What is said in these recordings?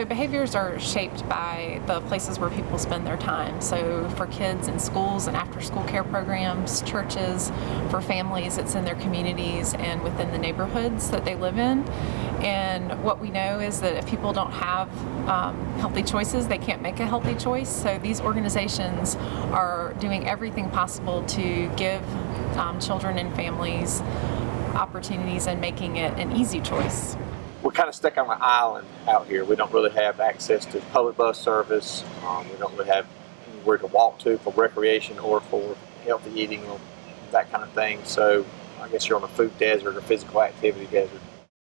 So behaviors are shaped by the places where people spend their time. So for kids in schools and after school care programs, churches, for families it's in their communities and within the neighborhoods that they live in. And what we know is that if people don't have healthy choices, they can't make a healthy choice. So these organizations are doing everything possible to give children and families opportunities and making it an easy choice. We're kind of stuck on an island out here. We don't really have access to public bus service. We don't really have anywhere to walk to for recreation or for healthy eating or that kind of thing. So I guess you're on a food desert or physical activity desert.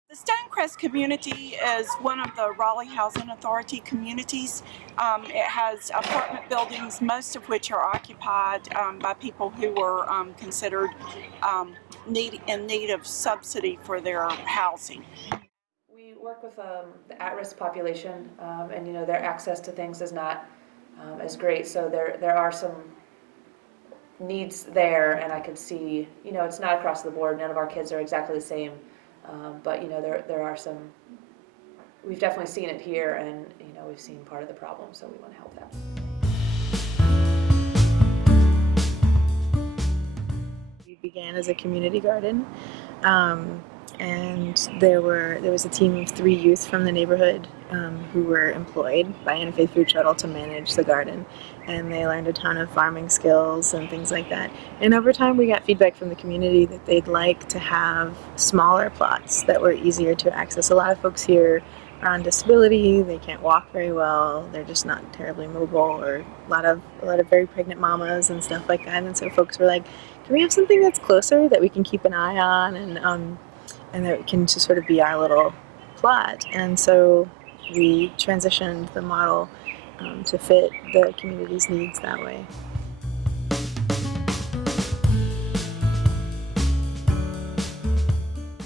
The Stonecrest community is one of the Raleigh Housing Authority communities. It has apartment buildings, most of which are occupied by people who were considered in need of subsidy for their housing. We work with the at-risk population, and their access to things is not as great. So there are some needs there, and I could see, it's not across the board. None of our kids are exactly the same. But there are some. We've definitely seen it here, and we've seen part of the problem, so we want to help them. We began as a community garden, and there was a team of 3 youth from the neighborhood who were employed by Interfaith Food Shuttle to manage the garden, and they learned a ton of farming skills and things like that. And over time we got feedback from the community that they'd like to have smaller plots that were easier to access. A lot of folks here are on disability, they can't walk very well, they're just not terribly mobile, or a lot of very pregnant mamas and stuff like that. And so folks were like, can we have something that's closer that we can keep an eye on and that can just sort of be our little plot? And so we transitioned the model to fit the community's needs that way.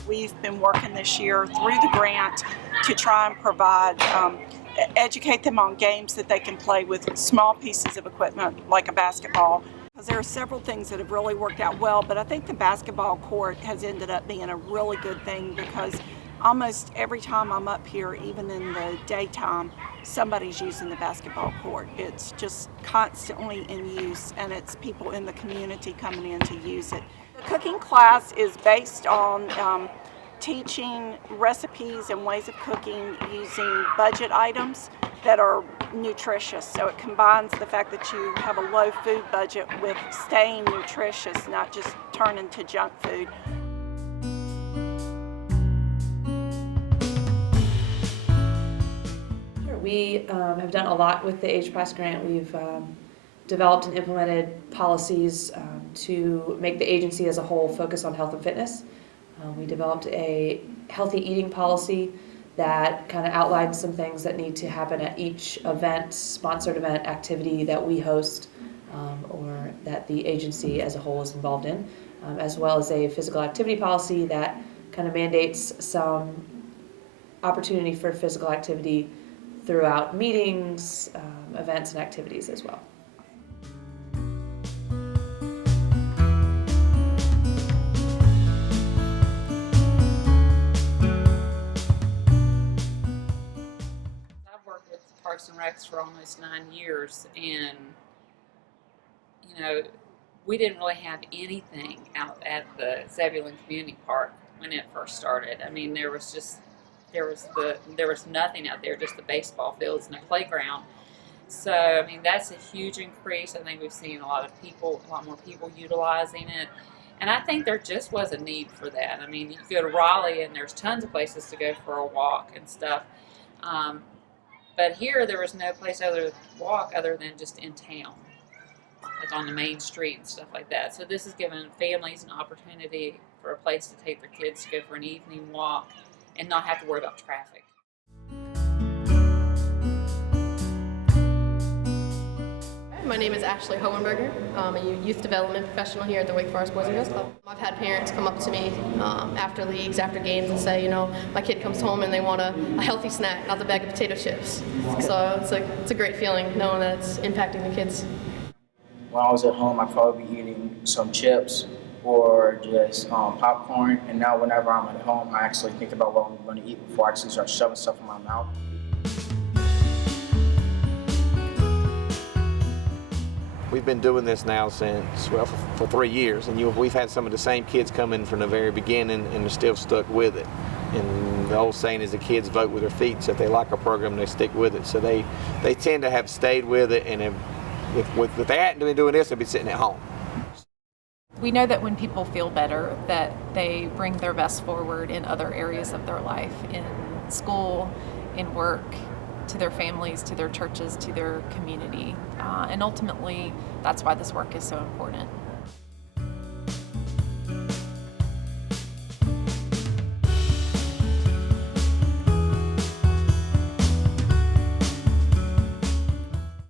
We've been working this year through the grant to try and provide, educate them on games that they can play with small pieces of equipment like a basketball. Because there are several things that have really worked out well, but I think the basketball court has ended up being a really good thing, because almost every time I'm up here, even in the daytime, somebody's using the basketball court. It's just constantly in use, and it's people in the community coming in to use it. The cooking class is based on teaching recipes and ways of cooking using budget items that are nutritious. So it combines the fact that you have a low food budget with staying nutritious, not just turn into junk food. We have done a lot with the Age Pass grant. We've developed and implemented policies to make the agency as a whole focus on health and fitness. We developed a healthy eating policy that kind of outlines some things that need to happen at each event, sponsored event, activity that we host or that the agency as a whole is involved in, as well as a physical activity policy that kind of mandates some opportunity for physical activity throughout meetings, events, and activities as well. I've worked with Parks and Recs for almost 9 years, and we didn't really have anything out at the Zebulon Community Park when it first started. I mean, there was nothing out there, just the baseball fields and a playground. So I mean, that's a huge increase. I think we've seen a lot more people utilizing it, and I think there just was a need for that. I mean, you go to Raleigh and there's tons of places to go for a walk and stuff, but here there was no place to walk other than just in town, like on the main street and stuff like that. So this has given families an opportunity for a place to take their kids to go for an evening walk and not have to worry about traffic. My name is Ashley Hohenberger. I'm a youth development professional here at the Wake Forest Boys and Girls Club. I've had parents come up to me after leagues, after games, and say, my kid comes home and they want a healthy snack, not the bag of potato chips. So it's a great feeling knowing that it's impacting the kids. When I was at home, I'd probably be eating some chips or just popcorn, and now whenever I'm at home, I actually think about what I'm going to eat before I actually start shoving stuff in my mouth. we've been doing this now since, well, for 3 years, and we've had some of the same kids come in from the very beginning, and they're still stuck with it. And the old saying is the kids vote with their feet, so if they like a program, they stick with it. So they tend to have stayed with it, and if they hadn't been doing this, they'd be sitting at home. We know that when people feel better, that they bring their best forward in other areas of their life, in school, in work, to their families, to their churches, to their community. And ultimately, that's why this work is so important.